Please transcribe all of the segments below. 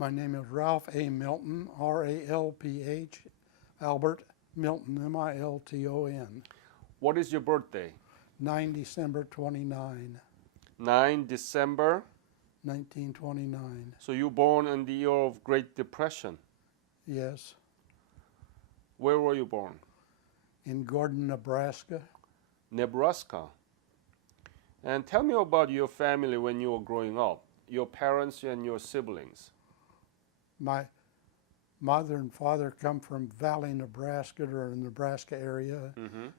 My name is Ralph A. Milton, R-A-L-P-H, Albert Milton, M-I-L-T-O-N, What is your birthday? 9 December 29, 9 December. 1929. So you born in the year of Great Depression. Yes, Where were you born? in Gordon, Nebraska. Nebraska. And tell me about your family when you were growing up, your parents and your siblings. My mother and father come from Valley, Nebraska, or the Nebraska area,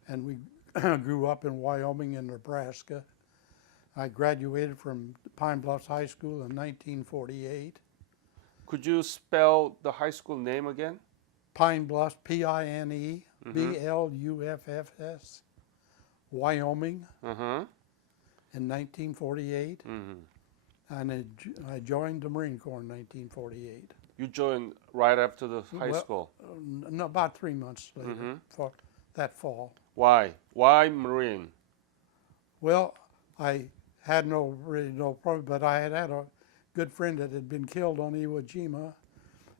and we grew up in Wyoming and Nebraska. I graduated from Pine Bluffs High School in 1948. Could you spell the high school name again? Pine Bluffs, P-I-N-E-B-L-U-F-F-S, Wyoming Uh-huh. in 1948. And I joined the Marine Corps in 1948. You joined right after the high Well, school. No, about 3 months later, for that fall. Why? Why Marine? Well, I had really no problem, but I had a good friend that had been killed on Iwo Jima,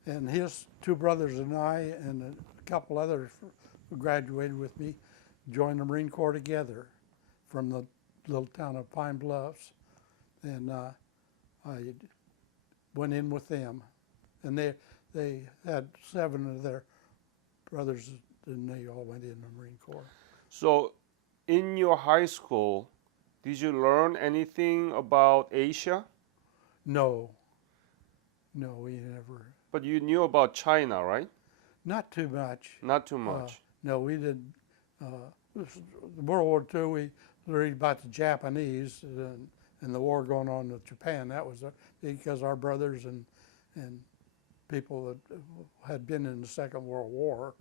and his two brothers and I and a couple others who graduated with me joined the Marine Corps together from the little town of Pine Bluffs, and I went in with them, and they had 7 of their brothers, and they all went in the Marine Corps. So in your high school, did you learn anything about Asia? No, we never. But you knew about China, right? Not too much. Not too much. No, we did. World War II, we learned about the Japanese and the war going on with Japan. That was because our brothers and people that had been in the Second World War.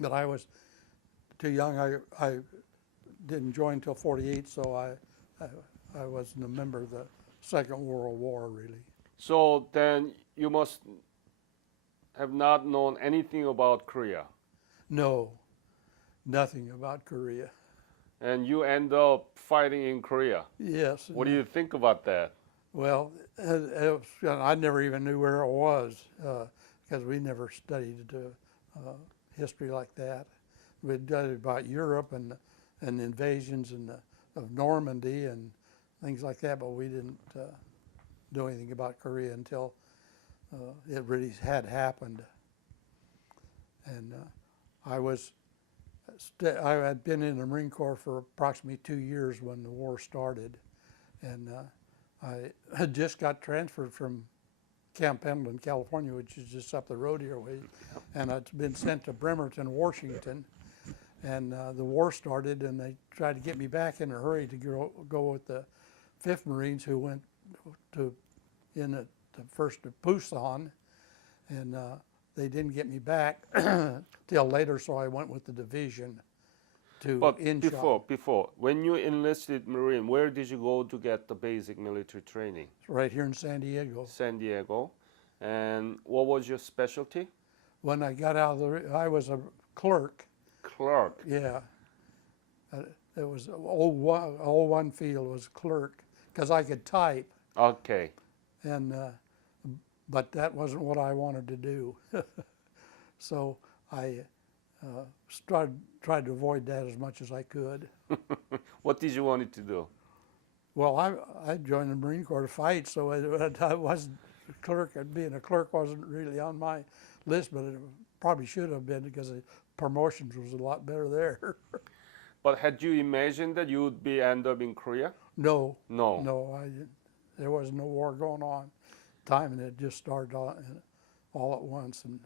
But I was too young. I didn't join until '48, so I wasn't a member of the Second World War, really. So then you must have not known anything about Korea. No, nothing about Korea. And you end up fighting in Korea. Yes. What do you think about that? Well, I never even knew where it was because we never studied history like that. We studied about Europe and invasions of Normandy and things like that, but we didn't know anything about Korea until it really had happened. And I had been in the Marine Corps for approximately 2 years when the war started, and I had just got transferred from Camp Pendleton, California, which is just up the road here, and I'd been sent to Bremerton, Washington, and the war started, and they tried to get me back in a hurry to go with the 5th Marines, who went in at the 1st of Pusan, and they didn't get me back till later, so I went with the division to Incheon. But before, when you enlisted Marine, where did you go to get the basic military training? Right here in San Diego. San Diego. And what was your specialty? When I got out of I was a clerk. Clerk. Yeah. It was all one field was clerk, because I could type. Okay. And but that wasn't what I wanted to do. So I tried to avoid that as much as I could. What did you want it to do? Well, I joined the Marine Corps to fight, so I wasn't clerk. Being a clerk wasn't really on my list, but it probably should have been, because the promotions was a lot better there. But had you imagined that you would end up in Korea? No. No. No, there was no war going on. Time, and it just started all at once. And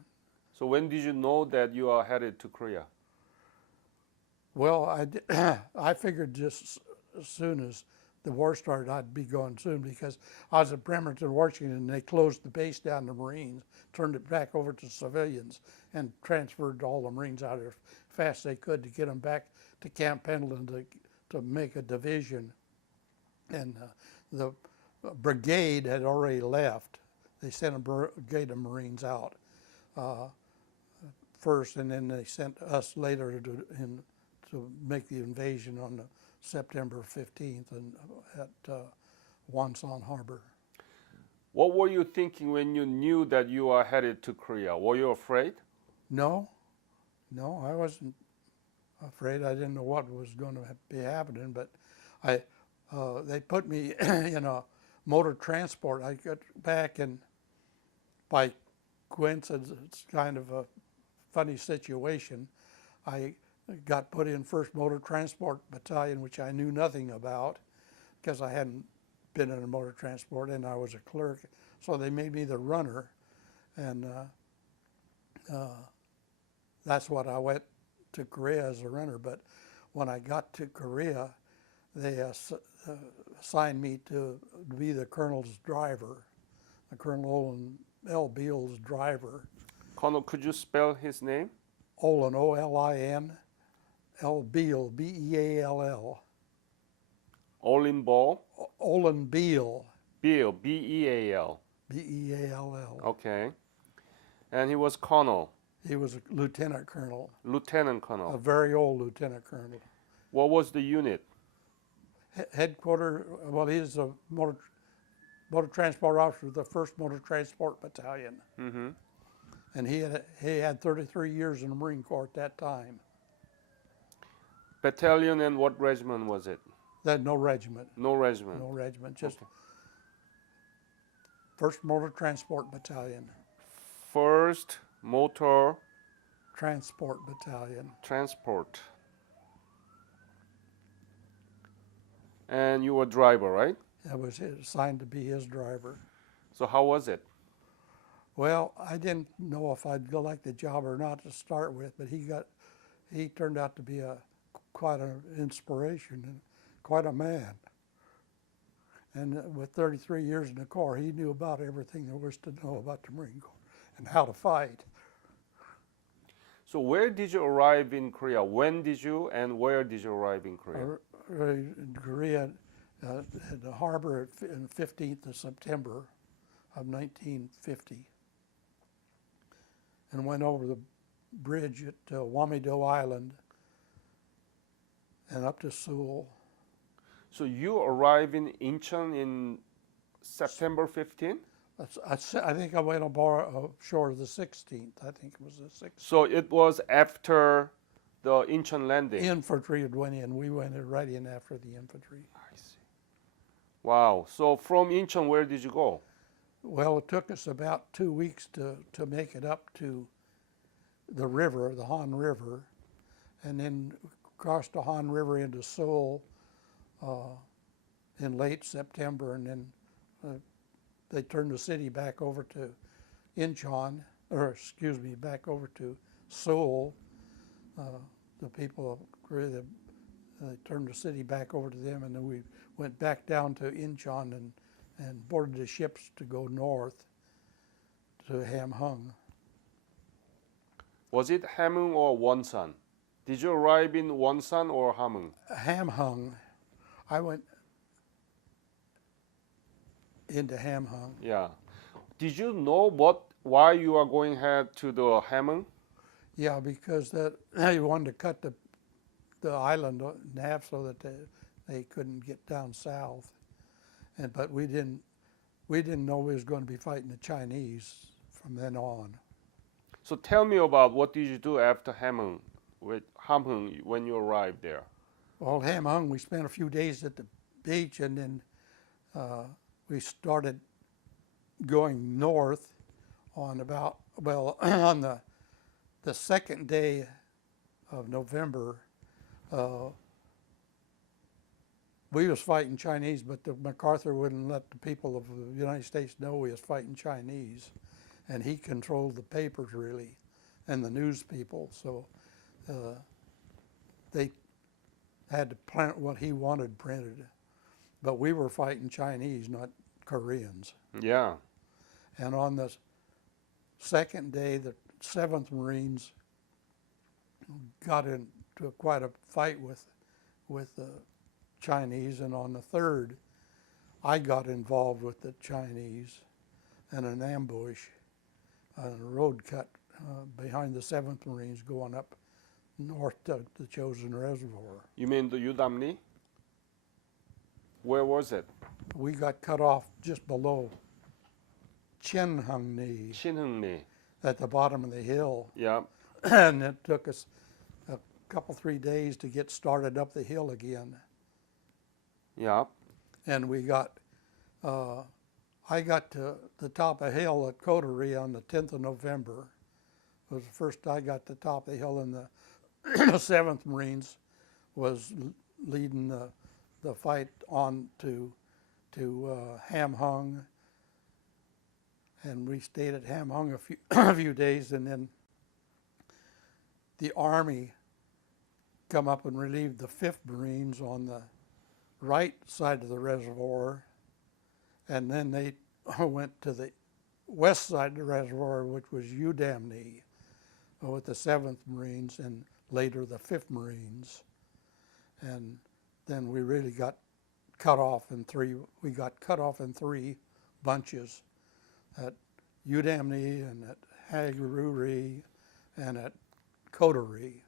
So when did you know that you are headed to Korea? well, I figured just as soon as the war started, I'd be going soon, because I was at Bremerton, Washington, and they closed the base down to Marines, turned it back over to civilians, and transferred all the Marines out there as fast as they could to get them back to Camp Pendleton to make a division. And the brigade had already left. They sent a brigade of Marines out first, and then they sent us later to make the invasion on September 15th at Wonsan Harbor. What were you thinking when you knew that you are headed to Korea? Were you afraid? No, no, I wasn't afraid. I didn't know what was going to be happening, but I, they put me in a motor transport. I got back, and by coincidence, it's kind of a funny situation. I got put in 1st Motor Transport Battalion, which I knew nothing about because I hadn't been in a motor transport, and I was a clerk. So they made me the runner, and that's what I went to Korea as a runner. But when I got to Korea, they assigned me to be the colonel's driver, the Colonel Olin L. Beal's driver. Colonel, could you spell his name? Olin, O-L-I-N, L. Beal, B-E-A-L-L. Olin Ball? Olin Beal, Beal, B-E-A-L. B-E-A-L-L. Okay. And he was colonel, He was a lieutenant colonel, lieutenant a colonel. very old lieutenant colonel. What was the unit? Headquarter, well, he's a motor transport officer of the 1st Motor Transport Battalion. Mm-hmm. And he had 33 years in the Marine Corps at that time. Battalion, and what regiment was it? That no regiment, No regiment. no regiment, just Okay. 1st Motor Transport Battalion, 1st Motor Transport Battalion. Transport. And you were driver, right? I was assigned to be his driver. So how was it? Well, I didn't know if I'd like the job or not to start with, but he turned out to be quite an inspiration and quite a man. And with 33 years in the Corps, he knew about everything there was to know about the Marine Corps and how to fight. So where did you arrive in Korea? When did you, and where did you arrive in Korea? In Korea, at the harbor on the 15th of September of 1950, and went over the bridge at Wamido Island and up to Seoul. So you arrived in Incheon in September 15? I think I went ashore the 16th. I think it was the 16th. So it was after the Incheon landing? Infantry had went in. We went right in after the infantry. I see. Wow. So from Incheon, where did you go? Well, it took us about 2 weeks to make it up to the river, the Han River, and then crossed the Han River into Seoul in late September, and then they turned the city back over to Incheon, back over to Seoul. The people of Korea, they turned the city back over to them, and then we went back down to Incheon and boarded the ships to go north to Hamhung. Was it Hamhung or Wonsan? Did you arrive in Wonsan or Hamhung? Hamhung, I went into Hamhung. Yeah. Did you know why you are going ahead to the Hamhung? Yeah, because they wanted to cut the island in half so that they couldn't get down south, but we didn't know we was going to be fighting the Chinese from then on. So tell me about what did you do after Hamhung, when you arrived there? Well, Hamhung, we spent a few days at the beach, and then we started going north on on the second day of November. We was fighting Chinese, but MacArthur wouldn't let the people of the United States know we was fighting Chinese, and he controlled the papers really, and the news people. So they had to print what he wanted printed, but we were fighting Chinese, not Koreans. Yeah. And on the second day, the 7th Marines got into quite a fight with the Chinese, and on the 3rd, I got involved with the Chinese in an ambush on a road cut behind the 7th Marines going up north to the Chosin Reservoir. You mean the Yudamni? Where was it? We got cut off just below Chinhungni Shinheungni. at the bottom of the hill. Yeah. And it took us a couple, 3 days to get started up the hill again. Yeah. And we got, I got to the top of the hill at Coterie on the 10th of November. It was the first I got to the top of the hill, and the 7th Marines was leading the fight on to Ham Hung. And we stayed at Ham Hung a few days, and then the Army come up and relieved the 5th Marines on the right side of the reservoir, and then they went to the west side of the reservoir, which was Udamne, with the 7th Marines and later the 5th Marines. And then we really got cut off in three bunches, at Udamne and at Hagaruri and at Coterie.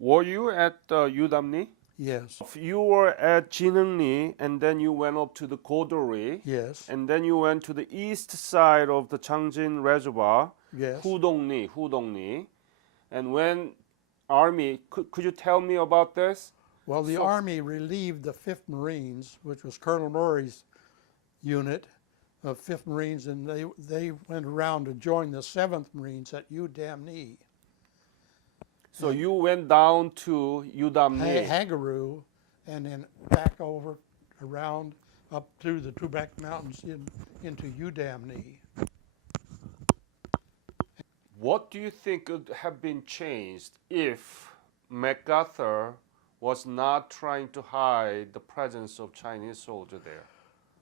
Were you at Udamni? Yes, You were at Jinheungni, and then you went up to the Godori, yes, and then you went to the east side of the Changjin Reservoir, yes. Hudongni. And when Army, could you tell me about this? Well, the So- Army relieved the 5th Marines, which was Colonel Murray's unit of 5th Marines, and they went around to join the 7th Marines at Udamne. So you went down to Udamni. Hagaru, and then back over around up through the Tubac Mountains into Udamne. What do you think would have been changed if MacArthur was not trying to hide the presence of Chinese soldiers there?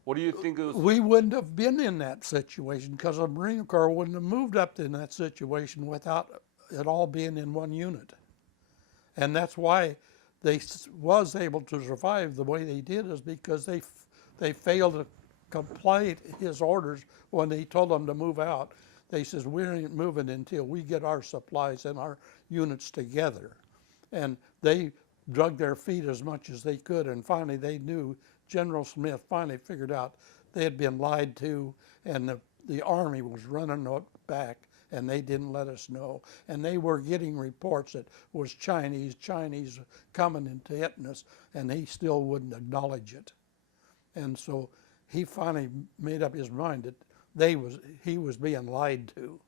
What do you think it was? We wouldn't have been in that situation because the Marine Corps wouldn't have moved up in that situation without it all being in one unit. And that's why they was able to survive the way they did, is because they failed to comply his orders when they told them to move out. They says, we ain't moving until we get our supplies and our units together. And they drug their feet as much as they could, and finally they knew, General Smith finally figured out they had been lied to, and the Army was running it back, and they didn't let us know. And they were getting reports that was Chinese coming and hitting us, and he still wouldn't acknowledge it. And so he finally made up his mind that he was being lied to,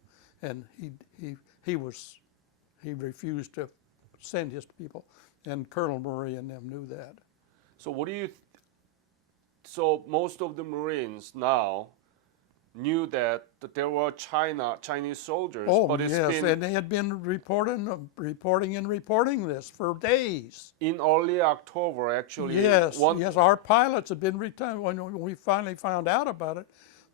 and he refused to send his people, and Colonel Murray and them knew that. So what do you? So most of the Marines now knew that there were Chinese soldiers, Oh but it's yes, been and they had been reporting this for days. in early October actually. Yes, yes, our pilots had been when we finally found out about it.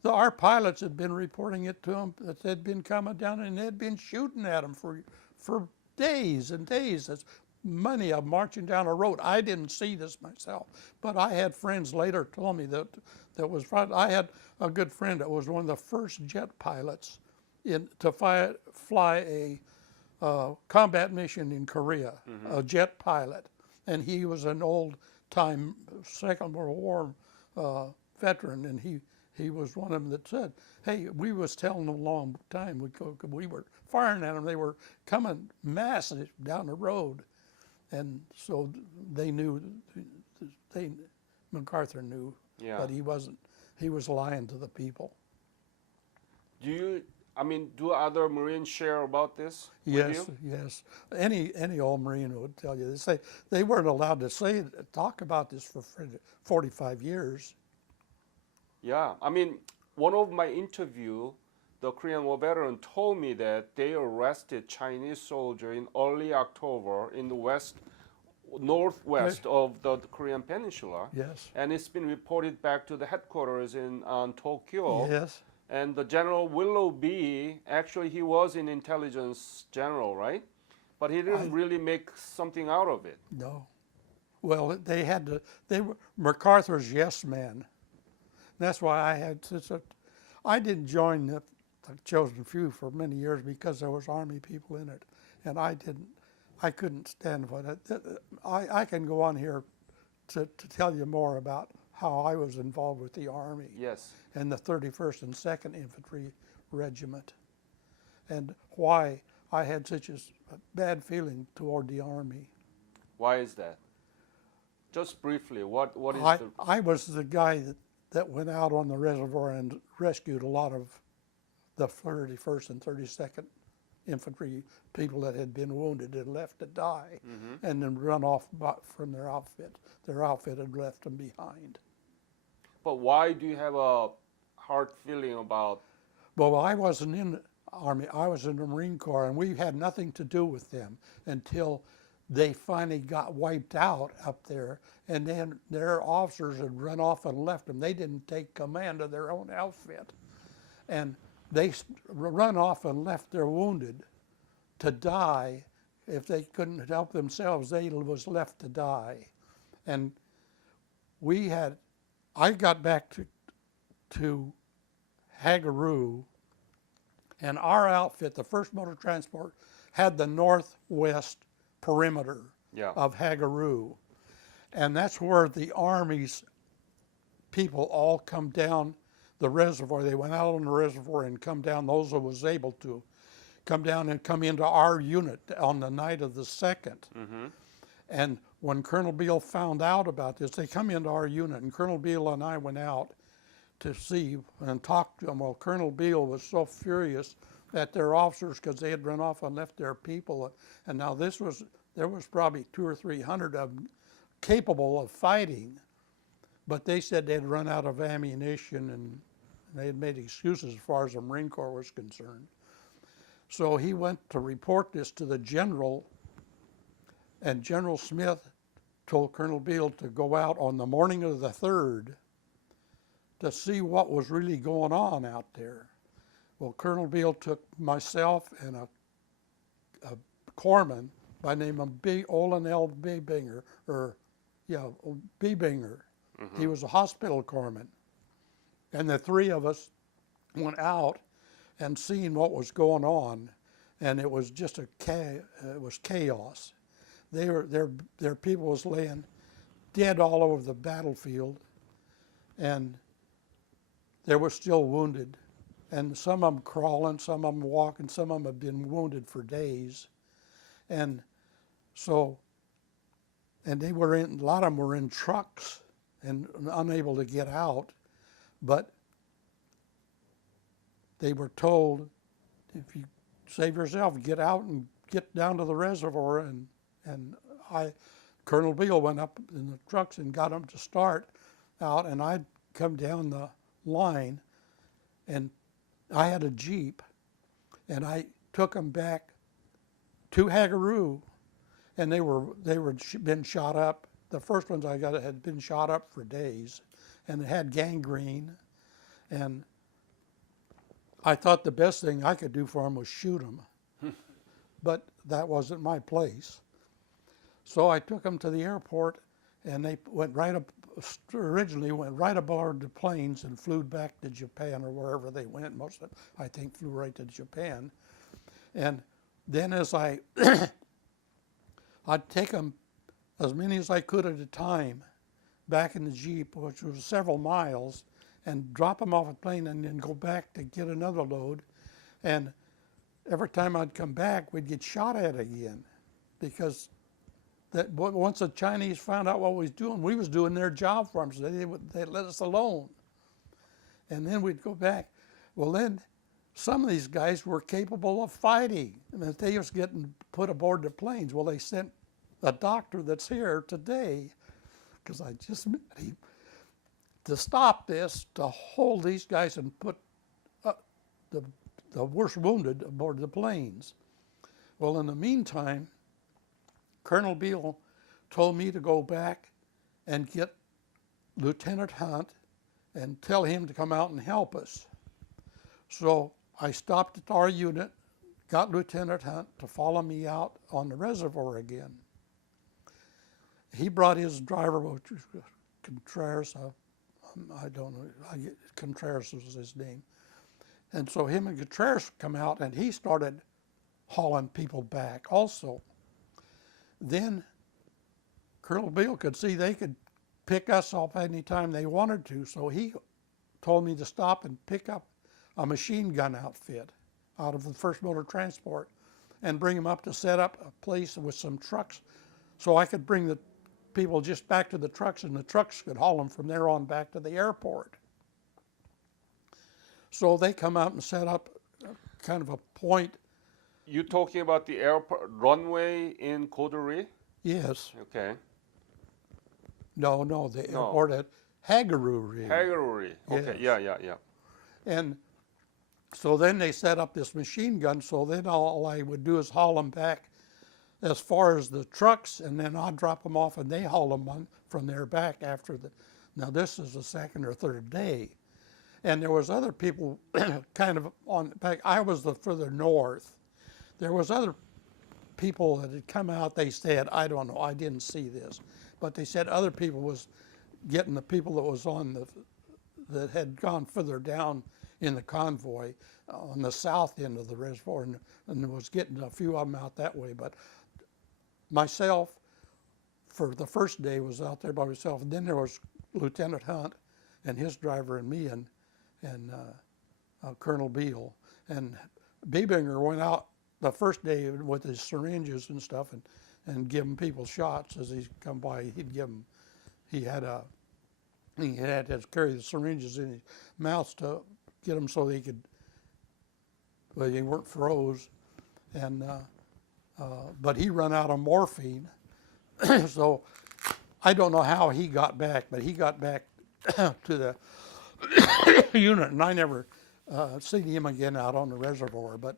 Our pilots had been reporting it to them that they'd been coming down, and they'd been shooting at them for days and days. That's many of them marching down a road. I didn't see this myself, but I had friends later told me that was right. I had a good friend that was one of the first jet pilots to fly a combat mission in Korea, a jet pilot, and he was an old-time Second World War veteran, and he was one of them that said, hey, we was telling them a long time, we were firing at them, they were coming massive down the road. And so they knew, MacArthur knew, Yeah. but he was lying to the people. Do other Marines share about this with Yes, you? yes. Any old Marine would tell you. They weren't allowed to talk about this for 45 years. Yeah, one of my interview, the Korean War veteran told me that they arrested Chinese soldier in early October in the northwest of the Korean Peninsula. Yes. And it's been reported back to the headquarters in Tokyo. Yes. And the General Willoughby, actually he was an intelligence general, right? But he didn't really make something out of it. No. Well, they were MacArthur's yes man. That's why I didn't join the Chosen Few for many years because there was Army people in it, and I couldn't stand for that. I can go on here to tell you more about how I was involved with the Army Yes. and the 31st and 2nd Infantry Regiment, and why I had such a bad feeling toward the Army. Why is that? Just briefly, what is the... I was the guy that went out on the reservoir and rescued a lot of the 31st and 32nd Infantry people that had been wounded and left to die, and then run off from their outfit. Their outfit had left them behind. But why do you have a hard feeling about... Well, I wasn't in the Army. I was in the Marine Corps, and we had nothing to do with them until they finally got wiped out up there, and then their officers had run off and left them. They didn't take command of their own outfit, and they run off and left their wounded to die. If they couldn't help themselves, they was left to die. And I got back to Hagaroo, and our outfit, the 1st Motor Transport, had the northwest perimeter of Hagaroo. And that's where the Army's people all come down the reservoir. They went out on the reservoir and come down, those that was able to come down and come into our unit on the night of the 2nd. And when Colonel Beale found out about this, they come into our unit, and Colonel Beale and I went out to see and talk to them. Well, Colonel Beale was so furious at their officers because they had run off and left their people. And now there was probably 200 or 300 of them capable of fighting, but they said they'd run out of ammunition, and they had made excuses as far as the Marine Corps was concerned. So he went to report this to the general, and General Smith told Colonel Beale to go out on the morning of the 3rd to see what was really going on out there. Well, Colonel Beale took myself and a corpsman by the name of Olin L. Bebinger, Bebinger. He was a hospital corpsman. And the 3 of us went out and seen what was going on, and it was just it was chaos. Their people was laying dead all over the battlefield, and there were still wounded, and some of them crawling, some of them walking, some of them had been wounded for days, and they were in, a lot of them were in trucks and unable to get out, but they were told, if you save yourself, get out and get down to the reservoir. And Colonel Beale went up in the trucks and got them to start out, and I'd come down the line, and I had a Jeep, and I took them back to Hagaroo, and they were been shot up. The first ones I got had been shot up for days, and it had gangrene, and I thought the best thing I could do for them was shoot them, but that wasn't my place. So I took them to the airport, and they went originally went right aboard the planes and flew back to Japan or wherever they went. Most of them, I think, flew right to Japan. And then as I'd take them as many as I could at a time back in the Jeep, which was several miles, and drop them off a plane and then go back to get another load. And every time I'd come back, we'd get shot at again, because once the Chinese found out what we was doing their job for them, so they let us alone. And then we'd go back. Well, then some of these guys were capable of fighting, and if they was getting put aboard the planes, well, they sent a doctor that's here today, because I just met him, to stop this, to hold these guys and put the worst wounded aboard the planes. Well, in the meantime, Colonel Beale told me to go back and get Lieutenant Hunt and tell him to come out and help us. So I stopped at our unit, got Lieutenant Hunt to follow me out on the reservoir again. He brought his driver, which was Contreras, I don't know, Contreras was his name. And so him and Contreras come out, and he started hauling people back also. Then Colonel Beale could see they could pick us up anytime they wanted to. So he told me to stop and pick up a machine gun outfit out of the 1st Motor Transport and bring them up to set up a place with some trucks so I could bring the people just back to the trucks, and the trucks could haul them from there on back to the airport. So they come out and set up kind of a point. You talking about the airport runway in Kodori? Yes. Okay. No, the airport at Hagaruri. Hagaruri. Okay. Yes. Yeah. And so then they set up this machine gun, so then all I would do is haul them back as far as the trucks, and then I'd drop them off and they haul them on from there back after the, now this is the 2nd or 3rd day. And there was other people kind of on back, I was the further north. There was other people that had come out, they said, I don't know, I didn't see this, but they said other people was getting the people that was on the, that had gone further down in the convoy on the south end of the reservoir, and was getting a few of them out that way. But myself, for the 1st day, was out there by myself, and then there was Lieutenant Hunt and his driver and me and Colonel Beale. And Biebinger went out the 1st day with his syringes and stuff and giving people shots as he come by. He'd give them, he had to carry the syringes in his mouth to get them so they could, well, they weren't froze. And but he run out of morphine. So I don't know how he got back, but he got back to the unit, and I never seen him again out on the reservoir. But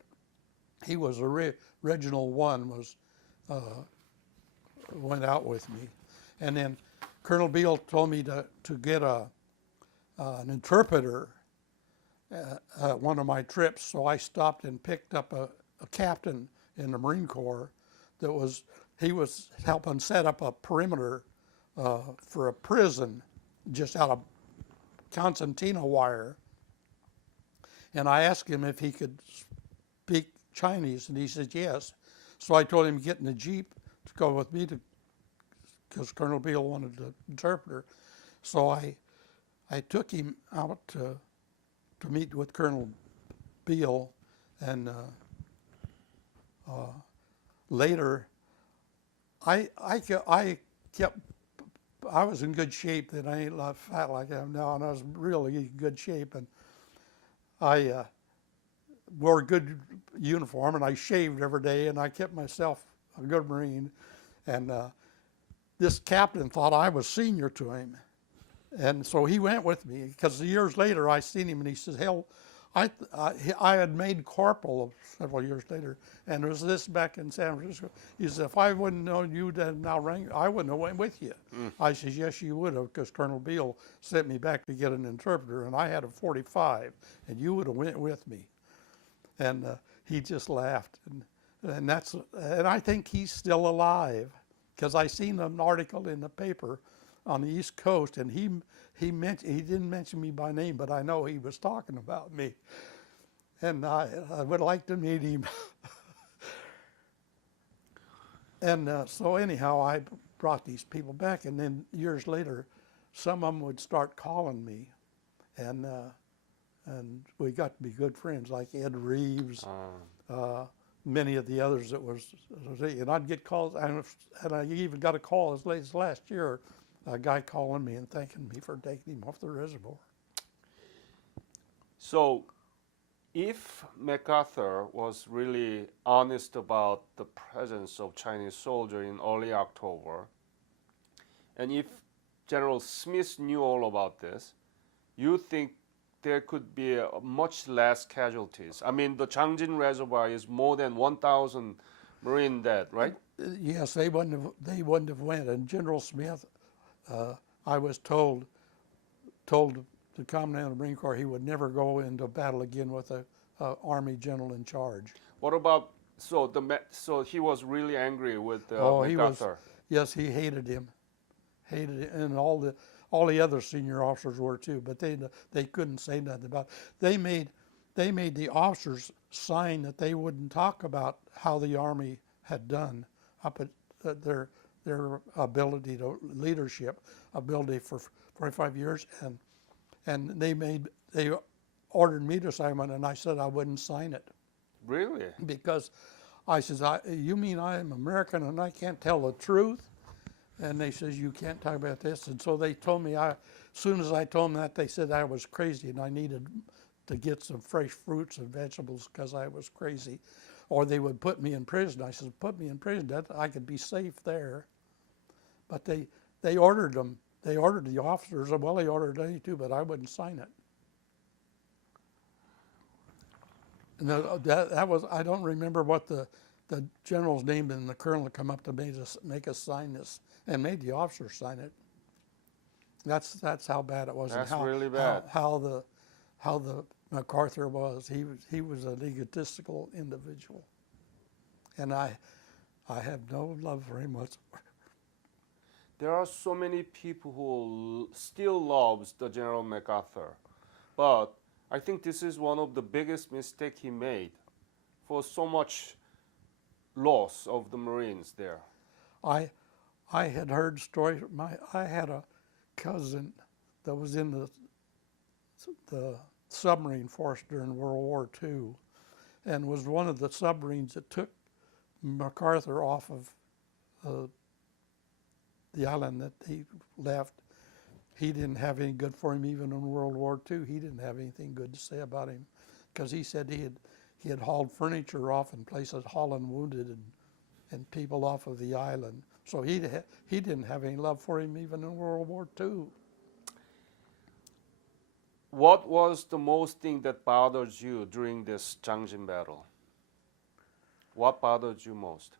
he was original one, was went out with me. And then Colonel Beale told me to get an interpreter at one of my trips, so I stopped and picked up a captain in the Marine Corps that was, he was helping set up a perimeter for a prison just out of concertina wire. And I asked him if he could speak Chinese, and he said yes. So I told him to get in the Jeep to go with me because Colonel Beale wanted an interpreter. So I took him out to meet with Colonel Beale, and later I was in good shape then. I ain't fat like I am now, and I was really in good shape, and I wore a good uniform, and I shaved every day, and I kept myself a good Marine. And this captain thought I was senior to him, and so he went with me, because years later I seen him, and he says, hell, I had made corporal several years later, and it was this back in San Francisco. He said, if I wouldn't known you then now rank, I wouldn't have went with you. I said, yes, you would have, because Colonel Beale sent me back to get an interpreter, and I had a 45, and you would have went with me. And he just laughed, and I think he's still alive, because I seen an article in the paper on the East Coast, and he didn't mention me by name, but I know he was talking about me, and I would like to meet him. And so anyhow, I brought these people back, and then years later, some of them would start calling me, and we got to be good friends, like Ed Reeves, many of the others that was, and I'd get calls, and I even got a call as late as last year, a guy calling me and thanking me for taking him off the reservoir. So, if MacArthur was really honest about the presence of Chinese soldier in early October, and if General Smith knew all about this, you think there could be much less casualties? I mean, the Changjin Reservoir is more than 1,000 Marine dead, right? Yes, they wouldn't have went. And General Smith, I was told the Commandant of the Marine Corps he would never go into battle again with a Army general in charge. What about, so he was really angry with MacArthur? Yes, he hated him, and all the other senior officers were too. But they couldn't say nothing about it. They made the officers sign that they wouldn't talk about how the Army had done up at their ability to leadership ability for 45 years, and they ordered me to sign one, and I said I wouldn't sign it Really? because I says, you mean I'm American and I can't tell the truth? And they says, you can't talk about this. And so they told me, as soon as I told them that, they said I was crazy and I needed to get some fresh fruits and vegetables because I was crazy. Or they would put me in prison. I said, put me in prison, that I could be safe there. But they ordered them. They ordered the officers, well, they ordered me too, but I wouldn't sign it. And that was, I don't remember what the general's name, and the colonel come up to make us sign this and made the officers sign it. That's how bad it was. That's and how, really bad. How the MacArthur was. He was an egotistical individual, and I have no love for him whatsoever. There are so many people who still loves the General MacArthur, but I think this is one of the biggest mistake he made for so much loss of the Marines there. I had heard stories. I had a cousin that was in the submarine force during World War II, and was one of the submarines that took MacArthur off of the island that he left. He didn't have any good for him even in World War II. He didn't have anything good to say about him, because he said he had hauled furniture off in places, hauling wounded and people off of the island. So he didn't have any love for him even in World War II. What was the most thing that bothers you during this Jangjin battle? What bothered you most?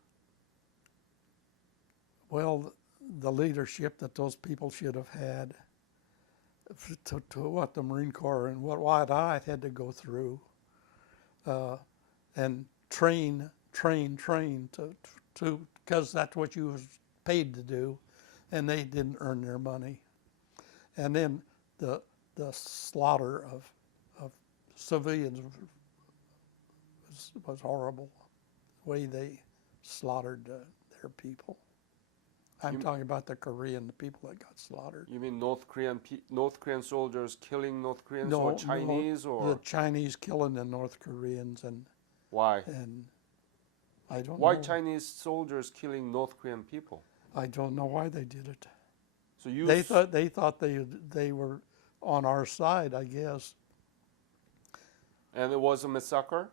Well, the leadership that those people should have had, to what the Marine Corps and what I had to go through, and train to because that's what you was paid to do, and they didn't earn their money. And then the slaughter of civilians was horrible, the way they slaughtered their people. I'm talking about the people that got slaughtered. You mean North Korean soldiers killing North Koreans, or Chinese, or the Chinese killing the North Koreans, and why? And I don't Why know. Chinese soldiers killing North Korean people? I don't know why they did it. So you They thought they were on our side, I guess. And it was a massacre.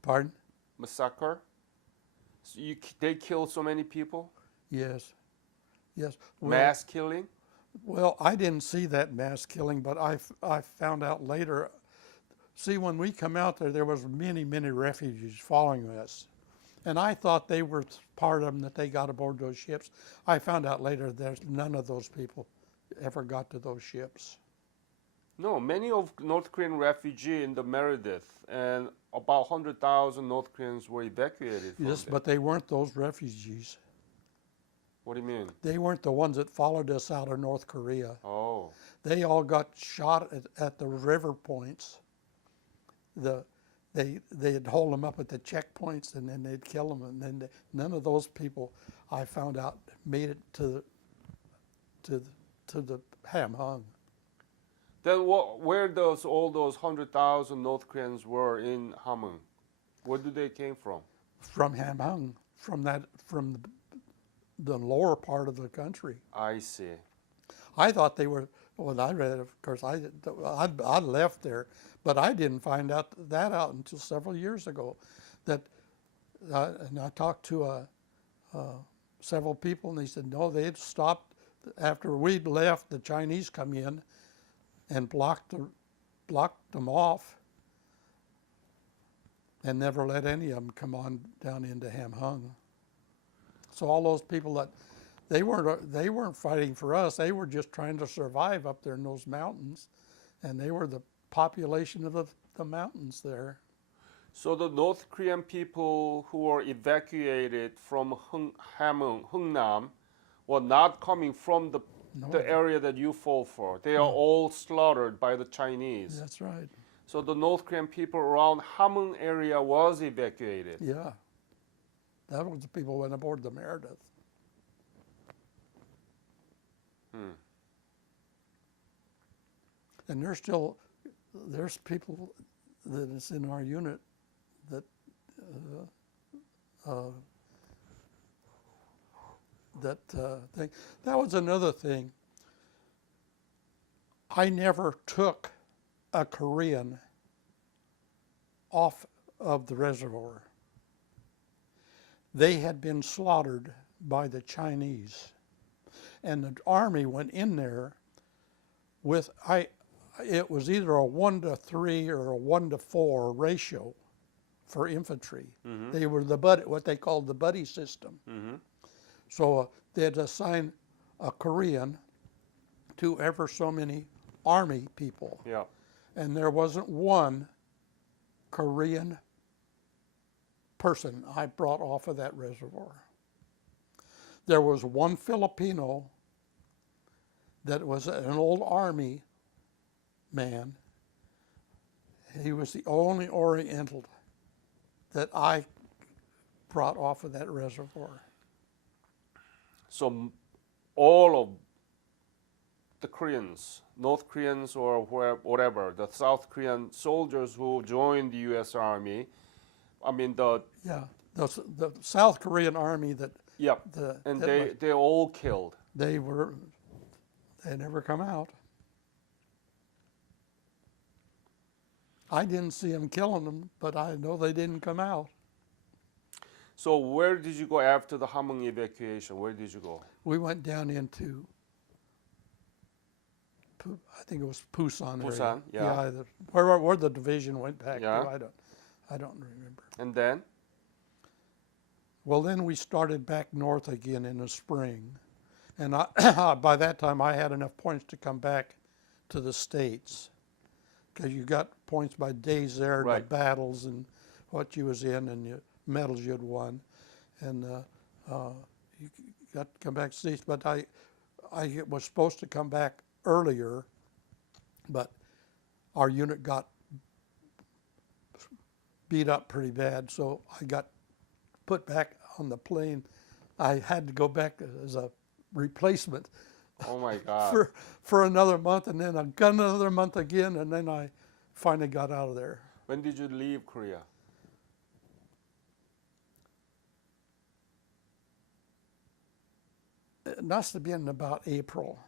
Pardon? Massacre. So they killed so many people. Yes. Yes. Well, Mass killing. Well, I didn't see that mass killing, but I found out later. See, when we come out there was many refugees following us, and I thought they were part of them, that they got aboard those ships. I found out later there's none of those people ever got to those ships. No, many of North Korean refugees in the Meredith, and about 100,000 North Koreans were evacuated from Yes, there. but they weren't those refugees. What do you mean? They weren't the ones that followed us out of North Korea. Oh. They all got shot at the river points. They'd hold them up at the checkpoints, and then they'd kill them. And then none of those people, I found out, made it to the Ham Hung. Then where all those 100,000 North Koreans were in Hamhung? Where did they came from? From Ham Hung, from the lower part of the country. I see. I thought they were. When I read it, of course, I left there, but I didn't find out until several years ago. And I talked to several people, and they said no, they had stopped after we'd left. The Chinese come in and blocked them off, and never let any of them come on down into Ham Hung. So all those people that they weren't fighting for us. They were just trying to survive up there in those mountains, and they were the population of the mountains there. So the North Korean people who were evacuated from Hamhung, Hungnam, were not coming from the area that you fought for. They are all slaughtered by the Chinese. That's right. So the North Korean people around Hamhung area was evacuated. Yeah. That was the people who went aboard the Meredith. Hmm. And there's people that is in our unit that thing. That was another thing. I never took a Korean off of the reservoir. They had been slaughtered by the Chinese, and the Army went in there with it was either a 1-to-3 or a 1-to-4 ratio for infantry. Mm-hmm. They were what they called the buddy system. Mm-hmm. So they'd assign a Korean to ever so many Army people. Yeah. And there wasn't one Korean person I brought off of that reservoir. There was one Filipino that was an old Army man. He was the only Oriental that I brought off of that reservoir. So all of the Koreans, North Koreans or whatever, the South Korean soldiers who joined the U.S. Army, I mean the South Korean Army that they all killed. They never come out. I didn't see them killing them, but I know they didn't come out. So where did you go after the Hamhung evacuation? Where did you go? We went down into, I think it was Busan area. Busan, yeah. Where the division went back Yeah. to, I don't remember. And then? Well, then we started back north again in the spring. And by that time, I had enough points to come back to the States. Because you got points by days there, Right. the battles and what you was in and the medals you'd won. And you got to come back to the States. But I was supposed to come back earlier, but our unit got beat up pretty bad, so I got put back on the plane. I had to go back as a replacement. Oh my God. for another month, and then I got another month again, and then I finally got out of there. When did you leave Korea? It must have been about April.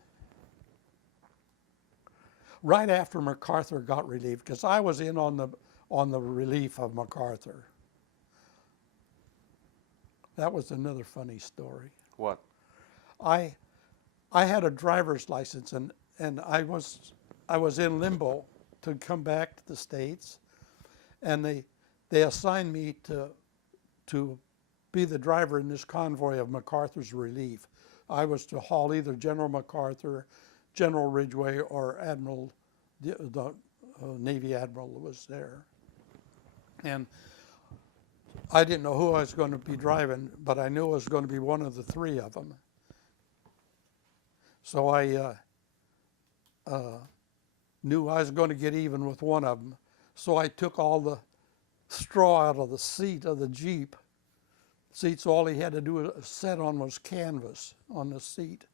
Right after MacArthur got relieved, because I was in on the relief of MacArthur. That was another funny story. What? I had a driver's license, and I was in limbo to come back to the States, and they assigned me to be the driver in this convoy of MacArthur's relief. I was to haul either General MacArthur, General Ridgway, or Admiral, the Navy Admiral that was there. And I didn't know who I was going to be driving, but I knew it was going to be one of the three of them. So I knew I was going to get even with one of them. So I took all the straw out of the seat of the Jeep. Seats, all he had to do was set on was canvas on the seat.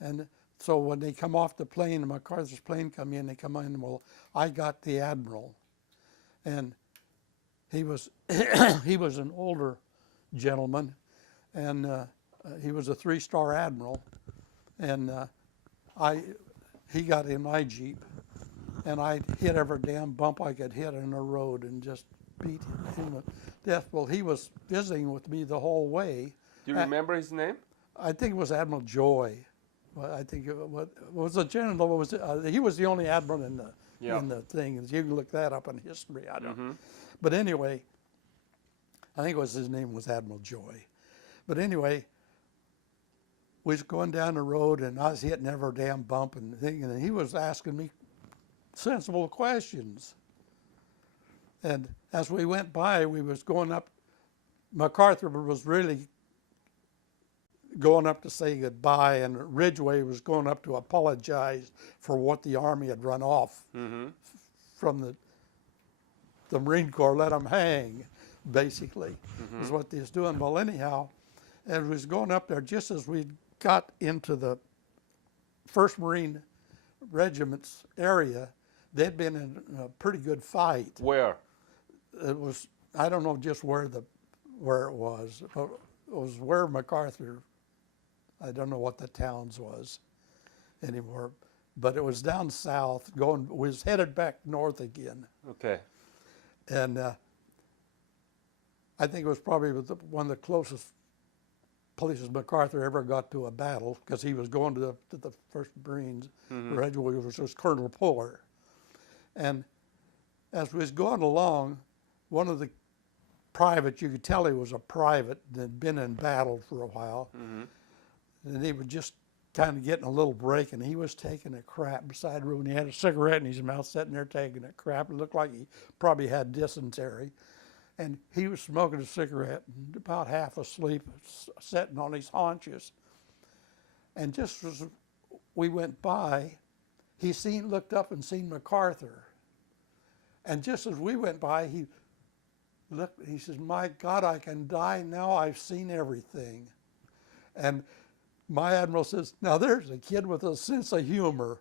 And so when they come off the plane, MacArthur's plane come in, they come in, well, I got the Admiral. And he was he was an older gentleman, and he was a 3-star Admiral. And he got in my Jeep, and I hit every damn bump I could hit in the road and just beat him to death. Well, he was visiting with me the whole way. Do you remember his name? I think it was Admiral Joy. Well, I think it was a general. He was the only admiral in the thing. You can look that up in history. I don't. Mm-hmm. But anyway, I think his name was Admiral Joy. But anyway, we was going down the road, and I was hitting every damn bump and thing, and he was asking me sensible questions. And as we went by, we was going up. MacArthur was really going up to say goodbye, and Ridgway was going up to apologize for what the Army had run off from the Marine Corps, let them hang, basically, is what they was doing. Well, anyhow, as we was going up there, just as we got into the 1st Marine Regiment's area, they'd been in a pretty good fight. Where? It was, I don't know just where it was, but it was where MacArthur, I don't know what the towns was anymore, but it was down south, was headed back north again. Okay. And I think it was probably one of the closest places MacArthur ever got to a battle, because he was going to the 1st Marines Regiment, which was Colonel Puller. And as we was going along, one of the privates, you could tell he was a private that had been in battle for a while, and he was just kind of getting a little break, and he was taking a crap beside the room. He had a cigarette in his mouth, sitting there taking a crap. It looked like he probably had dysentery. And he was smoking a cigarette, and about half asleep, sitting on his haunches. And just as we went by, he looked up and seen MacArthur. And just as we went by, he looked, he says, "My God, I can die now. I've seen everything." And my admiral says, "Now there's a kid with a sense of humor."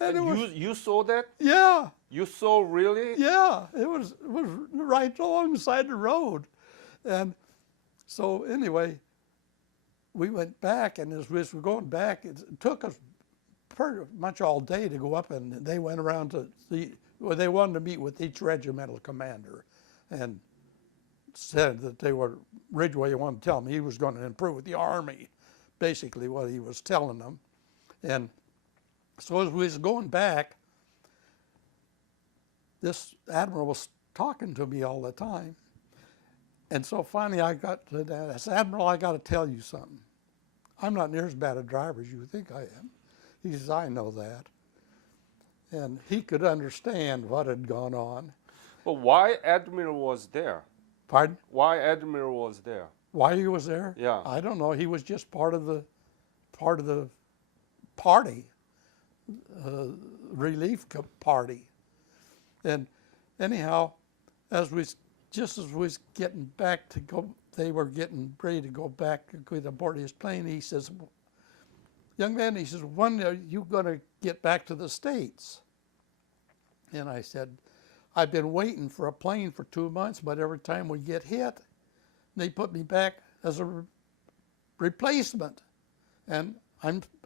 and it was, you saw that? yeah. You saw really? Yeah, it was right alongside the road. And so anyway, we went back, and as we were going back, it took us pretty much all day to go up, and they went around to they wanted to meet with each regimental commander, and said that they were, Ridgway wanted to tell them he was going to improve with the Army, basically what he was telling them. And so as we was going back, this admiral was talking to me all the time. And so finally I got to that. I said, "Admiral, I got to tell you something. I'm not near as bad a driver as you think I am." He says, "I know that." And he could understand what had gone on. But why Admiral was there? Pardon? Why Admiral was there? Why he was there? Yeah. I don't know. He was just part of the party, relief party. And anyhow, just as we was getting back to go, they were getting ready to go back aboard his plane. He says, "Young man," he says, "when are you going to get back to the States?" And I said, "I've been waiting for a plane for 2 months, but every time we get hit, they put me back as a replacement. And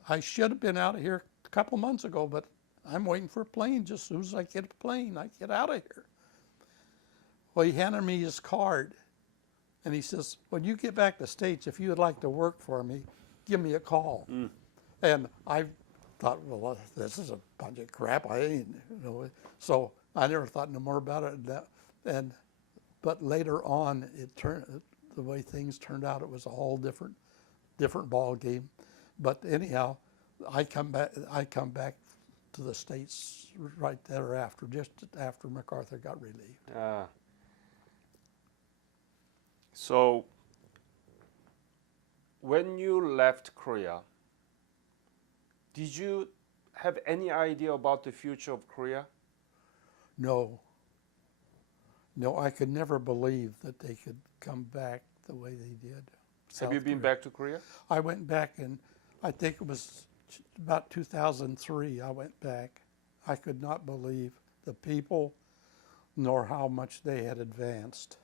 I should have been out of here a couple months ago, but I'm waiting for a plane. Just as soon as I get a plane, I get out of here." Well, he handed me his card, and he says, "When you get back to the States, if you would like to work for me, give me a call." And I thought, well, this is a bunch of crap. I ain't, So I never thought no more about it. But later on, the way things turned out, it was a whole different ball game. But anyhow, I come back to the States right thereafter, just after MacArthur got relieved. So when you left Korea, did you have any idea about the future of Korea? No, I could never believe that they could come back the way they did. Have you been back to Korea? I went back, and I think it was about 2003 I went back. I could not believe the people nor how much they had advanced.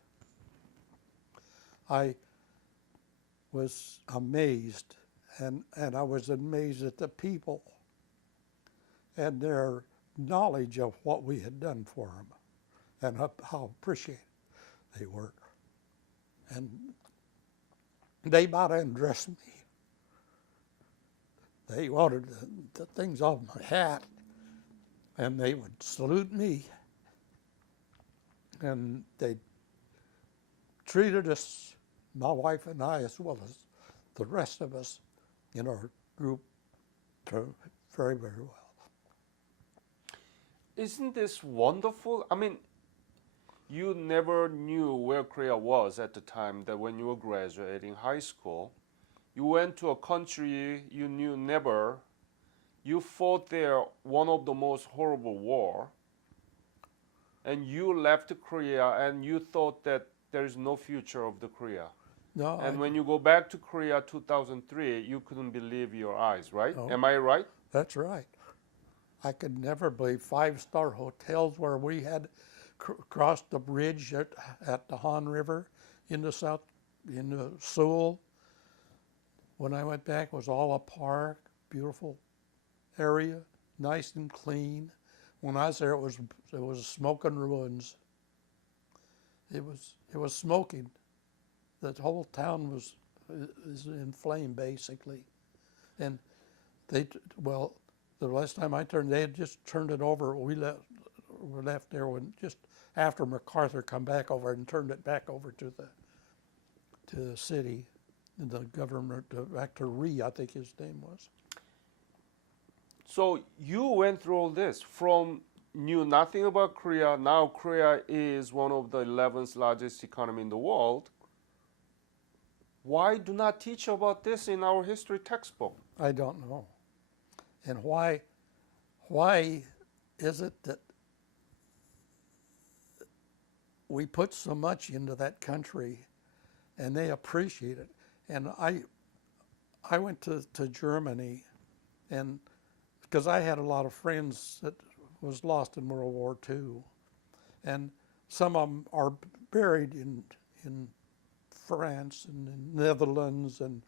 I was amazed, and I was amazed at the people and their knowledge of what we had done for them and how appreciated they were. And they about undressed me. They wanted the things off my hat, and they would salute me. And they treated us, my wife and I, as well as the rest of us in our group, very, very well. Isn't this wonderful? I mean, you never knew where Korea was at the time that when you were graduating high school. You went to a country you knew never. You fought there one of the most horrible war. And you left Korea and you thought that there is no future of the Korea. No, And when you go back to Korea 2003, you couldn't believe your eyes, right? No. Am I right? that's right. I could never believe 5-star hotels where we had crossed the bridge at the Han River into Seoul. When I went back, it was all a park, beautiful area, nice and clean. When I was there, it was smoking ruins. It was smoking. The whole town is in flame basically, and the last time I turned, they had just turned it over. We left there when just after MacArthur come back over and turned it back over to the city, and the governor, Actor Ree, I think his name was. So you went through all this from knew nothing about Korea. Now Korea is one of the 11th largest economy in the world. Why do not teach about this in our history textbook? I don't know. And why is it that we put so much into that country and they appreciate it? And I went to Germany, and because I had a lot of friends that was lost in World War II, and some of them are buried in France and in Netherlands and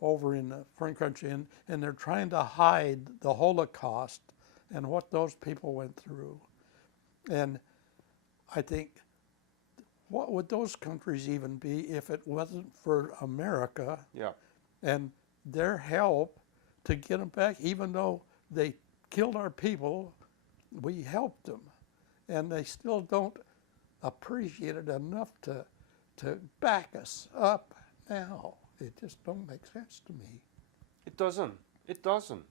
over in a foreign country, and they're trying to hide the Holocaust and what those people went through. And I think, what would those countries even be if it wasn't for America Yeah. and their help to get them back? Even though they killed our people, we helped them, and they still don't appreciate it enough to back us up now. It just don't make sense to me. It doesn't. It doesn't.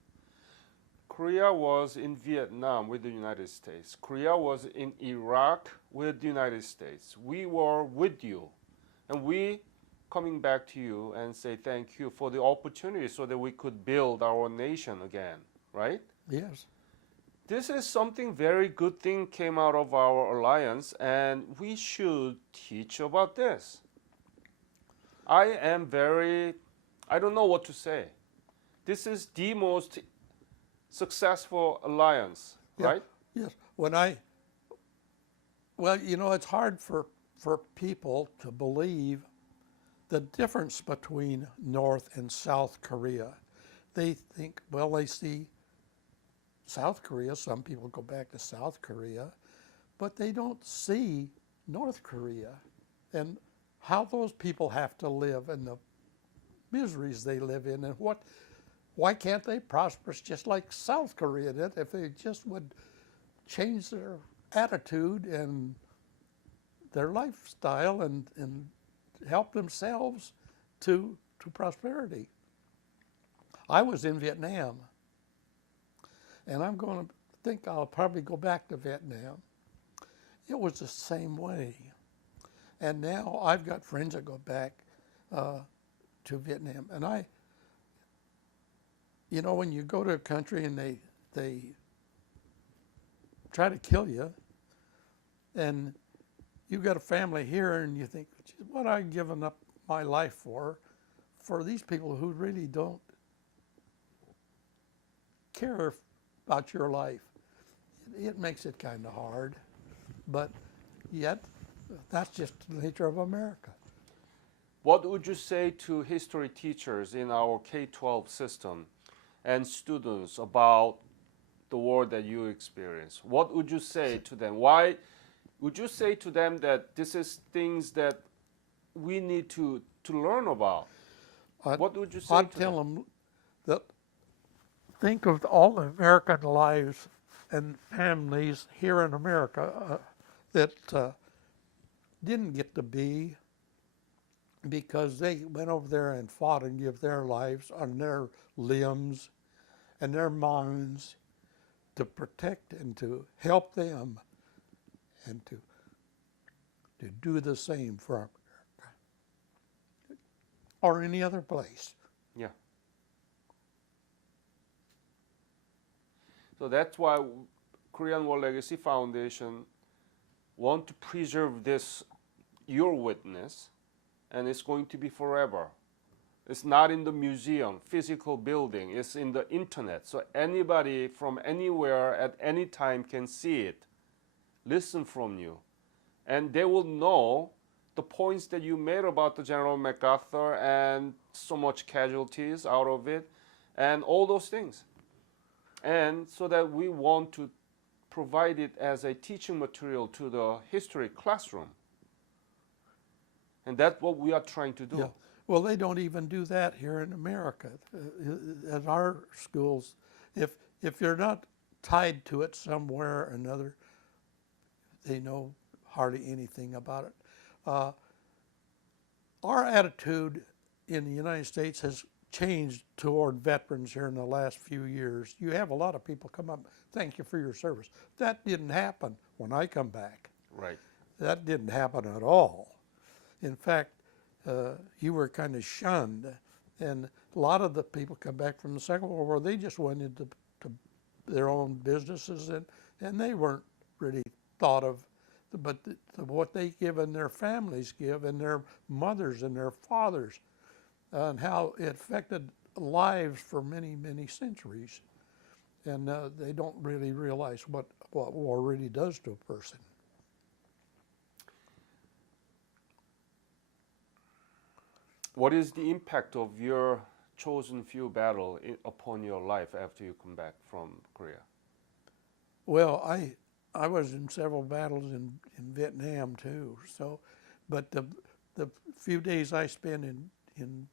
Korea was in Vietnam with the United States. Korea was in Iraq with the United States. We were with you. And we coming back to you and say thank you for the opportunity so that we could build our nation again, right? Yes. This is something very good thing came out of our alliance, and we should teach about this. I don't know what to say. This is the most successful alliance, Yeah. right? Yes. It's hard for people to believe the difference between North and South Korea. They think, they see South Korea, some people go back to South Korea, but they don't see North Korea and how those people have to live and the miseries they live in, and why can't they prosper just like South Korea did if they just would change their attitude and their lifestyle and help themselves to prosperity. I was in Vietnam, and I'm going to think I'll probably go back to Vietnam. It was the same way. And now I've got friends that go back to Vietnam. And when you go to a country and they try to kill you, and you've got a family here, and you think, what have I given up my life for these people who really don't care about your life? It makes it kind of hard, but yet that's just the nature of America. What would you say to history teachers in our K-12 system and students about the war that you experience? What would you say to them? Why would you say to them that this is things that we need to learn about? What would you say I'd to tell them? them that think of all the American lives and families here in America that didn't get to be because they went over there and fought and gave their lives on their limbs and their minds to protect and to help them and to do the same for America or any other place. Yeah. So that's why Korean War Legacy Foundation want to preserve this, your witness, and it's going to be forever. It's not in the museum, physical building. It's in the internet. So anybody from anywhere at any time can see it, listen from you. And they will know the points that you made about the General MacArthur and so much casualties out of it and all those things. And so that we want to provide it as a teaching material to the history classroom. And that's what we are trying to do. Yeah. Well, they don't even do that here in America. At our schools, if you're not tied to it somewhere or another, they know hardly anything about it. Our attitude in the United States has changed toward veterans here in the last few years. You have a lot of people come up, thank you for your service. That didn't happen when I come back. Right. That didn't happen at all. In fact, you were kind of shunned, and a lot of the people come back from the Second World War, they just went into their own businesses, and they weren't really thought of, but what they give and their families give, and their mothers and their fathers, and how it affected lives for many, many centuries. And they don't really realize what war really does to a person. What is the impact of your chosen few battle upon your life after you come back from Korea? Well, I was in several battles in Vietnam too. So, but the few days I spent in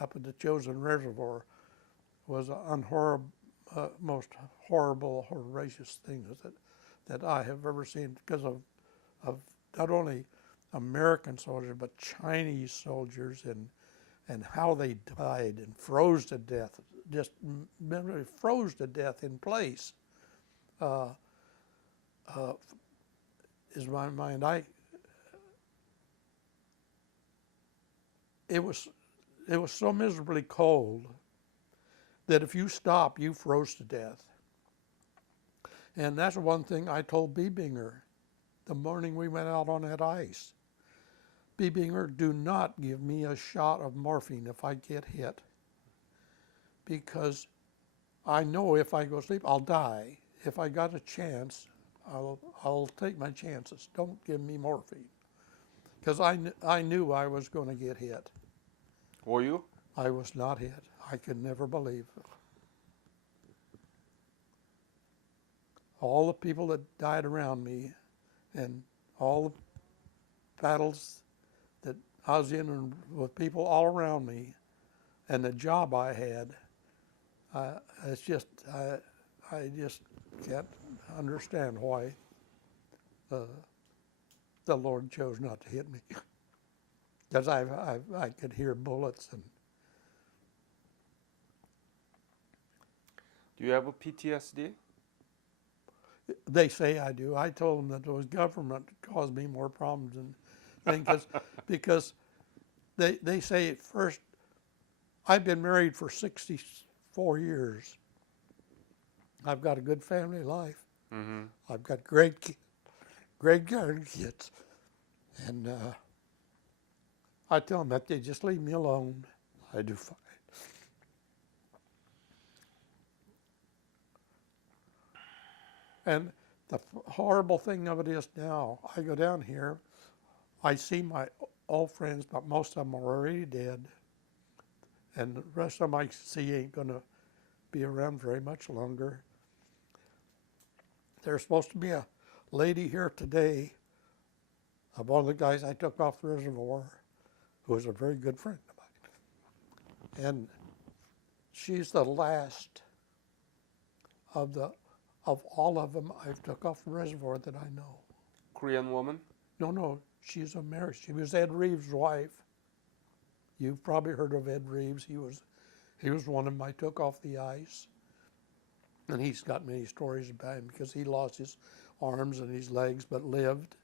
up at the Chosin Reservoir was most horrible, horrendous things that I have ever seen because of not only American soldiers but Chinese soldiers and how they died and froze to death, just literally froze to death in place. Is my mind. It was so miserably cold that if you stop, you froze to death. And that's one thing I told Biebinger the morning we went out on that ice. Biebinger, do not give me a shot of morphine if I get hit, because I know if I go to sleep, I'll die. If I got a chance, I'll take my chances. Don't give me morphine, because I knew I was going to get hit. Were you? I was not hit. I could never believe it. All the people that died around me and all the battles that I was in and with people all around me and the job I had, it's just, I just can't understand why the Lord chose not to hit me. Because I could hear bullets. And Do you have a PTSD? they say I do. I told them that it was government that caused me more problems than things, because they say at first, I've been married for 64 years. I've got a good family life. Mm-hmm. I've got great grandkids. And I tell them that they just leave me alone. I do fine. And the horrible thing of it is now, I go down here, I see my old friends, but most of them are already dead. And the rest of them I see ain't going to be around very much longer. There's supposed to be a lady here today, one of the guys I took off the reservoir, who was a very good friend of mine. And she's the last of all of them I took off the reservoir that I know. Korean woman? No, she's American. She was Ed Reeves' wife. You've probably heard of Ed Reeves. He was one of them I took off the ice. And he's got many stories about him because he lost his arms and his legs but lived.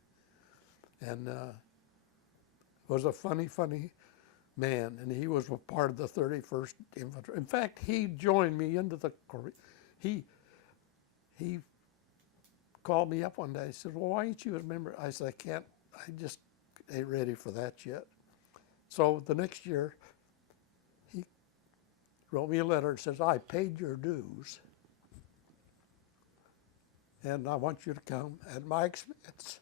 And was a funny man. And he was a part of the 31st Infantry. In fact, he joined me into the Korea. He called me up one day. He said, well, why ain't you a member? I said, I just ain't ready for that yet. So the next year, he wrote me a letter and says, I paid your dues, and I want you to come at my expense.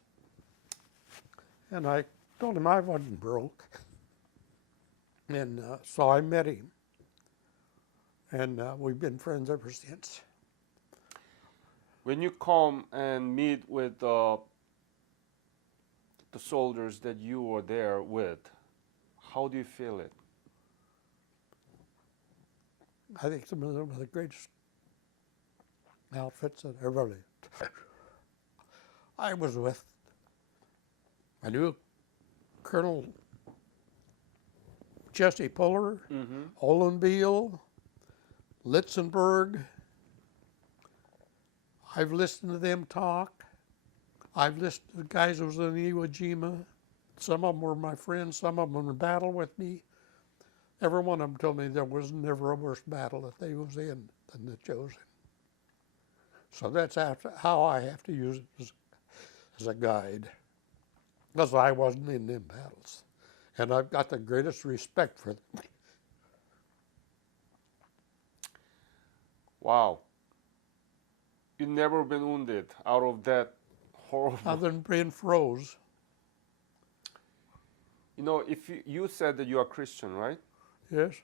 And I told him I wasn't broke. And so I met him, and we've been friends ever since. When you come and meet with the soldiers that you were there with, how do you feel it? I think some of them are the greatest outfits that ever lived. I was with, I knew Colonel Jesse Puller, Olin Beale, Litzenberg. I've listened to them talk. I've listened to the guys who was in Iwo Jima. Some of them were my friends. Some of them were in battle with me. Every one of them told me there was never a worse battle that they was in than the Chosen. So that's how I have to use it as a guide, because I wasn't in them battles. And I've got the greatest respect for them. Wow. You've never been wounded out of that horrible. Other than being froze. You know, if you said that you are Christian, right? Yes.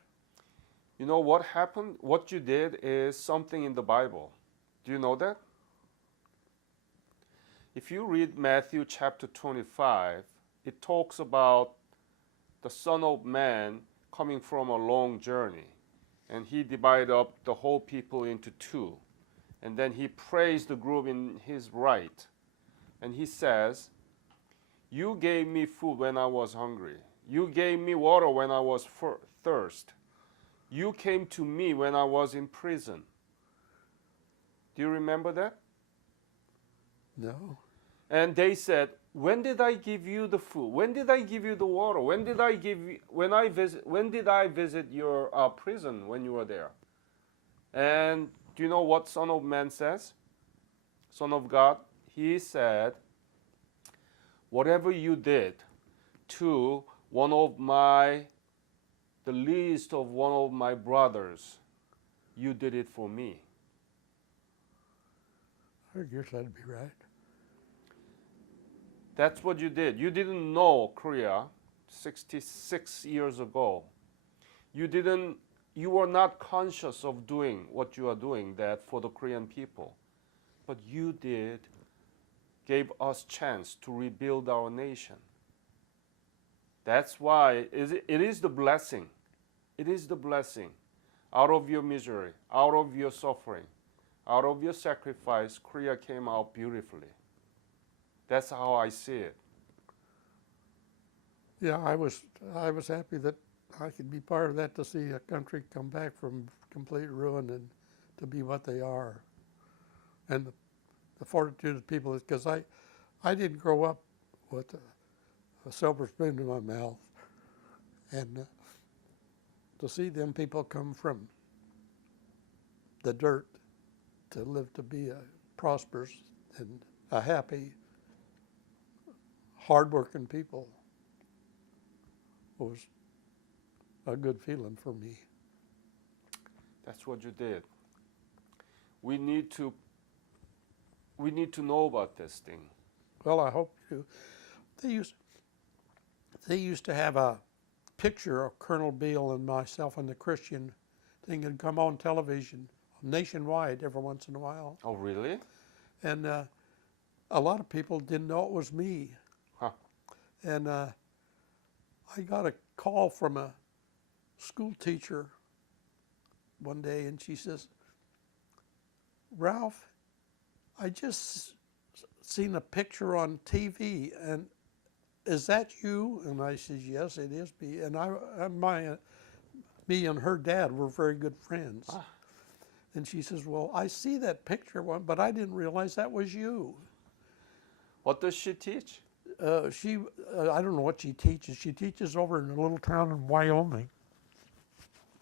You know what happened? What you did is something in the Bible. Do you know that? If you read Matthew chapter 25, it talks about the Son of Man coming from a long journey. And he divided up the whole people into two. And then he praised the group in his right. And he says, you gave me food when I was hungry. You gave me water when I was thirst. You came to me when I was in prison. Do you remember that? No. And they said, when did I give you the food? When did I give you the water? When did I visit your prison when you were there? And do you know what Son of Man says? Son of God, he said, whatever you did to the least of one of my brothers, you did it for me. I guess that'd be right. That's what you did. You didn't know Korea 66 years ago. You were not conscious of doing what you are doing that for the Korean people. But you gave us chance to rebuild our nation. That's why it is the blessing. It is the blessing. Out of your misery, out of your suffering, out of your sacrifice, Korea came out beautifully. That's how I see it. Yeah, I was happy that I could be part of that, to see a country come back from complete ruin and to be what they are. And the fortitude of people, because I didn't grow up with a silver spoon in my mouth. And to see them people come from the dirt to live to be a prosperous and a happy, hard-working people was a good feeling for me. That's what you did. We need to know about this thing. Well, I hope you do. They used to have a picture of Colonel Beale and myself and the Christian thing had come on television nationwide every once in a while. Oh, really? And a lot of people didn't know it was me. Huh. And I got a call from a school teacher one day, and she says, Ralph, I just seen a picture on TV, and is that you? And I says, yes, it is me. And me and her dad were very good friends. Ah. And she says, well, I see that picture, but I didn't realize that was you. What does she teach? I don't know what she teaches. She teaches over in a little town in Wyoming.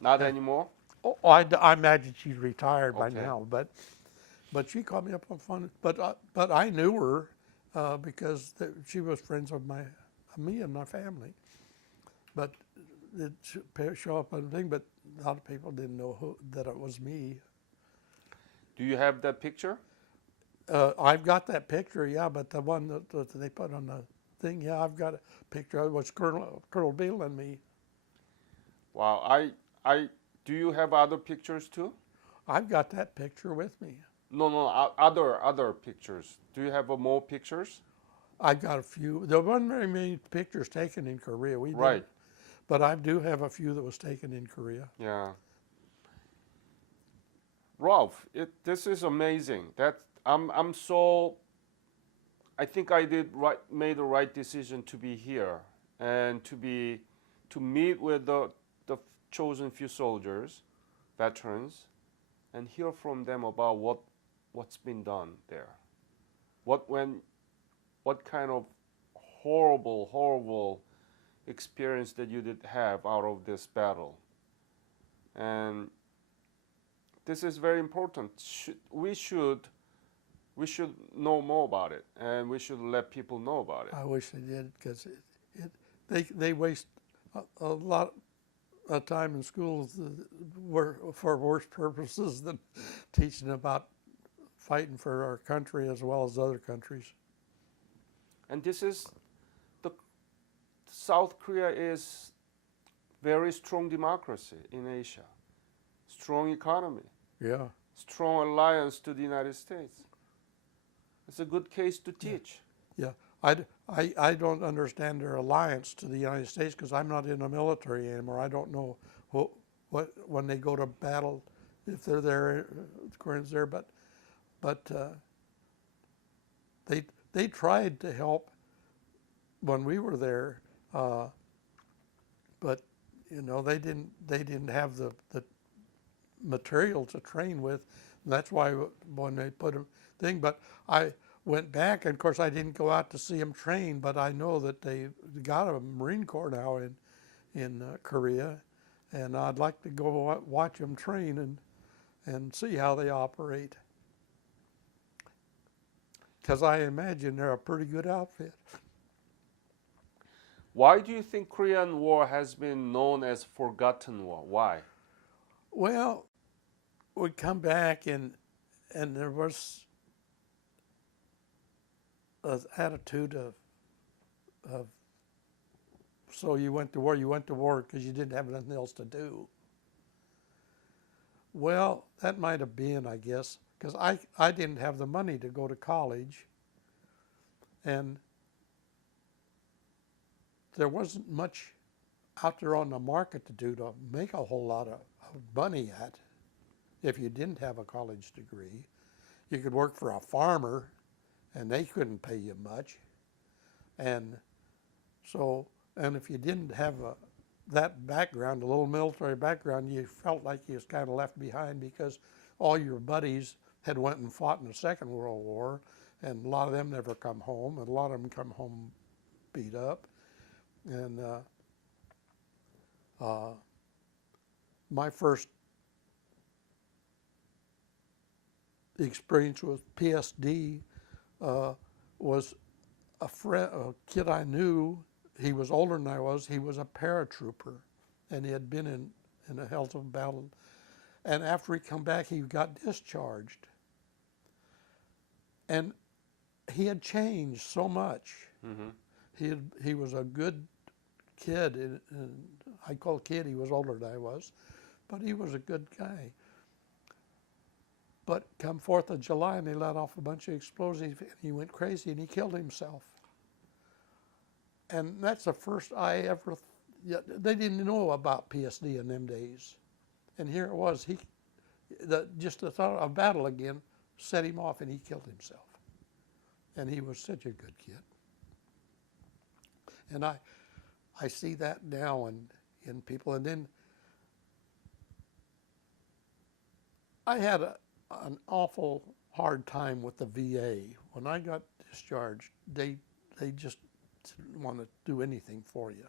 Not anymore? Oh, I imagine she's retired by Okay. now. But she called me up on phone. But I knew her because she was friends of me and my family. but it show up on the thing. But a lot of people didn't know that it was me. Do you have that picture? I've got that picture, yeah, but the one that they put on the thing, yeah, I've got a picture. It was Colonel Beale and me. Wow. Do you have other pictures too? I've got that picture with me. No, no, other pictures. Do you have more pictures? I've got a few. There wasn't very many pictures taken in Korea. We Right. didn't, but I do have a few that was taken in Korea. Yeah. Ralph, this is amazing. I'm so. I think I made the right decision to be here and to meet with the chosen few soldiers, veterans, and hear from them about what's been done there. What kind of horrible experience that you did have out of this battle. And this is very important. We should know more about it, and we should let people know about it. I wish they did, because they waste a lot of time in schools for worse purposes than teaching about fighting for our country as well as other countries. And this is South Korea is very strong democracy in Asia, strong economy, Yeah. strong alliance to the United States. It's a good case to teach. Yeah, I don't understand their alliance to the United States because I'm not in the military anymore. I don't know what when they go to battle, if they're there, the Koreans there, but they tried to help when we were there, but you know they didn't have the material to train with. And that's why when they put a thing, but I went back, and of course I didn't go out to see them train, but I know that they got a Marine Corps now in Korea, and I'd like to go watch them train and see how they operate, because I imagine they're a pretty good outfit. Why do you think Korean War has been known as forgotten war? Why? Well, we come back and there was an attitude of so you went to war because you didn't have nothing else to do. Well, that might have been, I guess, because I didn't have the money to go to college, and there wasn't much out there on the market to do to make a whole lot of money at if you didn't have a college degree. You could work for a farmer, and they couldn't pay you much. And so, and if you didn't have that background, a little military background, you felt like you was kind of left behind because all your buddies had went and fought in the Second World War, and a lot of them never come home, and a lot of them come home beat up. And my first experience with PSD was a kid I knew. He was older than I was. He was a paratrooper, and he had been in a hell of a battle. And after he come back, he got discharged. And he had changed so much. Mm-hmm. He was a good kid, and I call kid, he was older than I was, but he was a good guy. But come 4th of July, and they let off a bunch of explosives, and he went crazy, and he killed himself. And that's the first I ever, they didn't know about PSD in them days. And here it was, just the thought of battle again set him off, and he killed himself. And he was such a good kid. And I see that now in people. And then I had an awful hard time with the VA. When I got discharged, they just didn't want to do anything for you.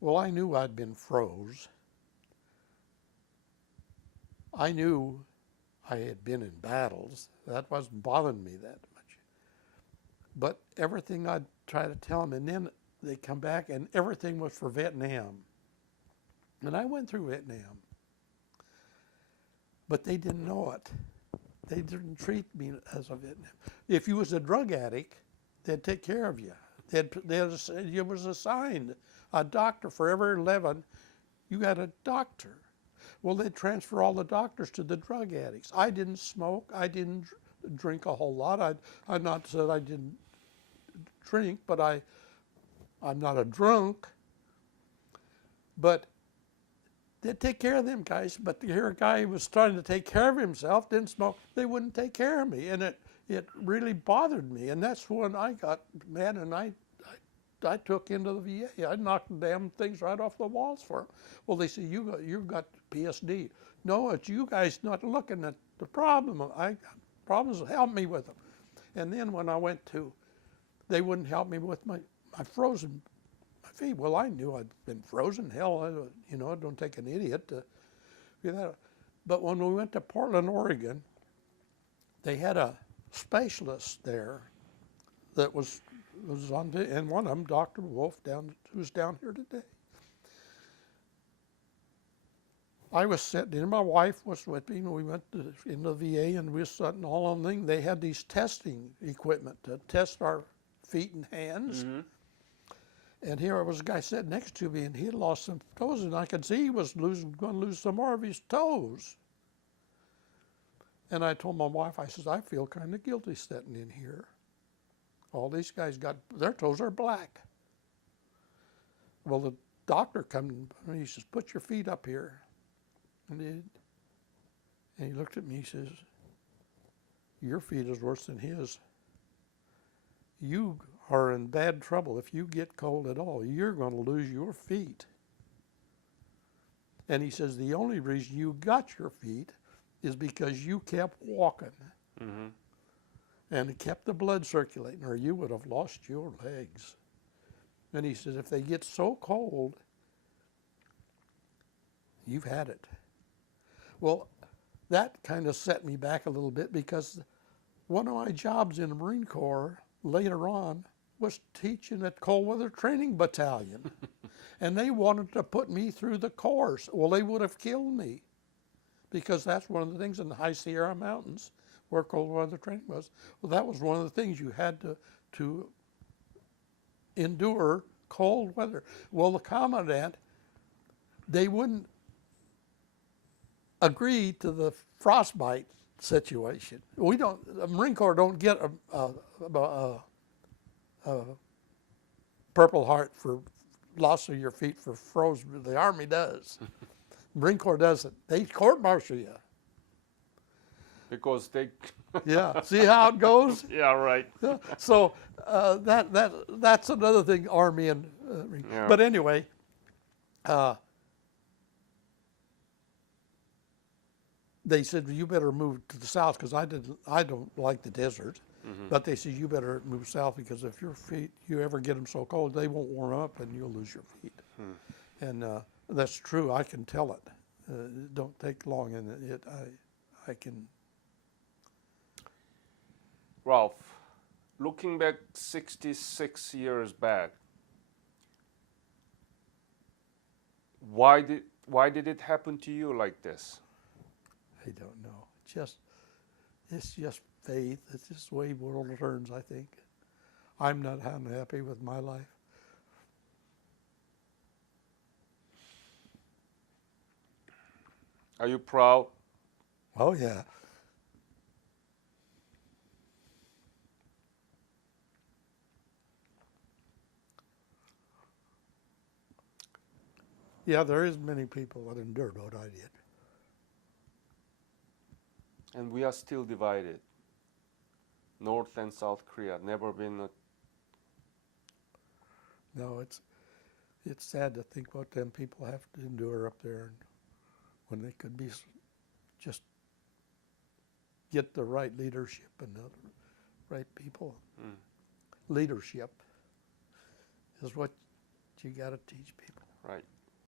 Well, I knew I'd been froze. I knew I had been in battles. That wasn't bothering me that much. But everything I'd try to tell them, and then they come back and everything was for Vietnam. And I went through Vietnam. But they didn't know it. They didn't treat me as a Vietnam. If you was a drug addict, they'd take care of you. You was assigned a doctor for every 11. You got a doctor. Well, they'd transfer all the doctors to the drug addicts. I didn't smoke. I didn't drink a whole lot. I'm not said I didn't drink, but I'm not a drunk. But they'd take care of them guys. But here a guy who was trying to take care of himself, didn't smoke, they wouldn't take care of me. And it really bothered me. And that's when I got mad, and I took into the VA. I knocked the damn things right off the walls for them. Well, they say, you've got PSD. No, it's you guys not looking at the problem. I got problems, help me with them. And then when I went to, they wouldn't help me with my frozen feet. Well, I knew I'd been frozen. Hell, it don't take an idiot to do that. But when we went to Portland, Oregon, they had a specialist there that was on, and one of them, Dr. Wolf, who's down here today. I was sitting in, my wife was with me, and we went into the VA, and we were sitting all on the thing. They had these testing equipment to test our feet and hands. Mm-hmm. And here was a guy sitting next to me, and he had lost some toes, and I could see he was going to lose some more of his toes. And I told my wife, I says, I feel kind of guilty sitting in here. All these guys their toes are black. Well, the doctor come and he says, put your feet up here. And he did. And he looked at me, he says, your feet is worse than his. You are in bad trouble. If you get cold at all, you're going to lose your feet. And he says, the only reason you got your feet is because you kept walking. Mm-hmm. And it kept the blood circulating, or you would have lost your legs. And he says, if they get so cold, you've had it. Well, that kind of set me back a little bit, because one of my jobs in the Marine Corps later on was teaching at Cold Weather Training Battalion. And they wanted to put me through the course. Well, they would have killed me, because that's one of the things in the High Sierra Mountains where cold weather training was. Well, that was one of the things you had to endure cold weather. Well, the commandant, they wouldn't agree to the frostbite situation. The Marine Corps don't get a Purple Heart for loss of your feet for frozen. The Army does. Marine Corps doesn't. They court-martial you. Because they... Yeah, see how it goes? Yeah, right. Yeah. So that's another thing, Army and... Yeah. But anyway, they said, well, you better move to the south, because I don't like the desert. Mm-hmm. But they said, you better move south, because if your feet, you ever get them so cold, they won't warm up and you'll lose your feet. And that's true. I can tell it. It don't take long, and I can... Ralph, looking back 66 years back, why did it happen to you like this? I don't know. It's just faith. It's just the way the world turns, I think. I'm not unhappy with my life. Are you proud? Oh, yeah. Yeah, there is many people that endured what I did. And we are still divided. North and South Korea, never been a... No, it's sad to think what them people have to endure up there, and when they could be just get the right leadership and the right people. Mm. Leadership is what you got to teach people. Right.